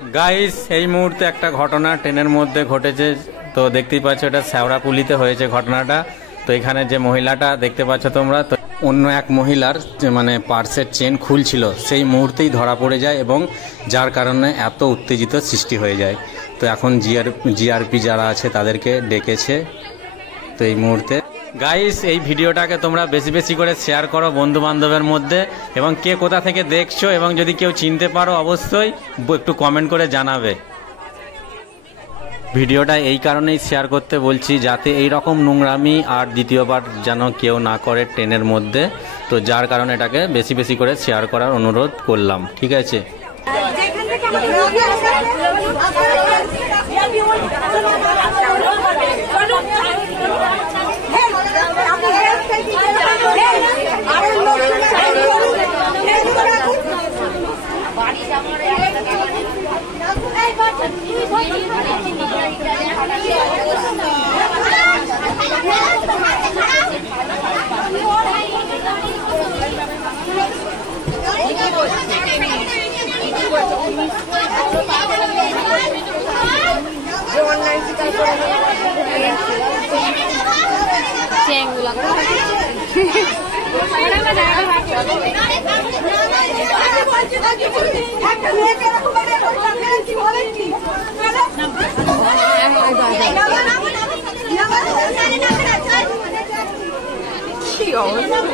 Guys এই মুহূর্তে একটা ঘটনা ট্রেনের মধ্যে ঘটেছে। তো দেখতেই পাচ্ছ এটা শ্যাওড়াপুলিতে হয়েছে ঘটনাটা। তো এখানে যে মহিলাটা দেখতে পাচ্ছ তোমরা, তো অন্য এক মহিলার মানে পার্সের চেন খুলছিল, সেই মুহূর্তেই ধরা পড়ে যায় এবং যার কারণে এত উত্তেজিত সৃষ্টি হয়ে যায়। তো এখন জিআরপি যারা আছে তাদেরকে ডেকেছে। তো এই মুহূর্তে গাইস এই ভিডিওটাকে তোমরা বেশি বেশি করে শেয়ার করো বন্ধু বান্ধবের মধ্যে, এবং কে কোথা থেকে দেখছো এবং যদি কেউ চিনতে পারো অবশ্যই একটু কমেন্ট করে জানাবে। ভিডিওটা এই কারণেই শেয়ার করতে বলছি যাতে এই রকম নোংরামি আর দ্বিতীয়বার যেন কেউ না করে ট্রেনের মধ্যে। তো যার কারণে এটাকে বেশি বেশি করে শেয়ার করার অনুরোধ করলাম, ঠিক আছে। কি অবস্থা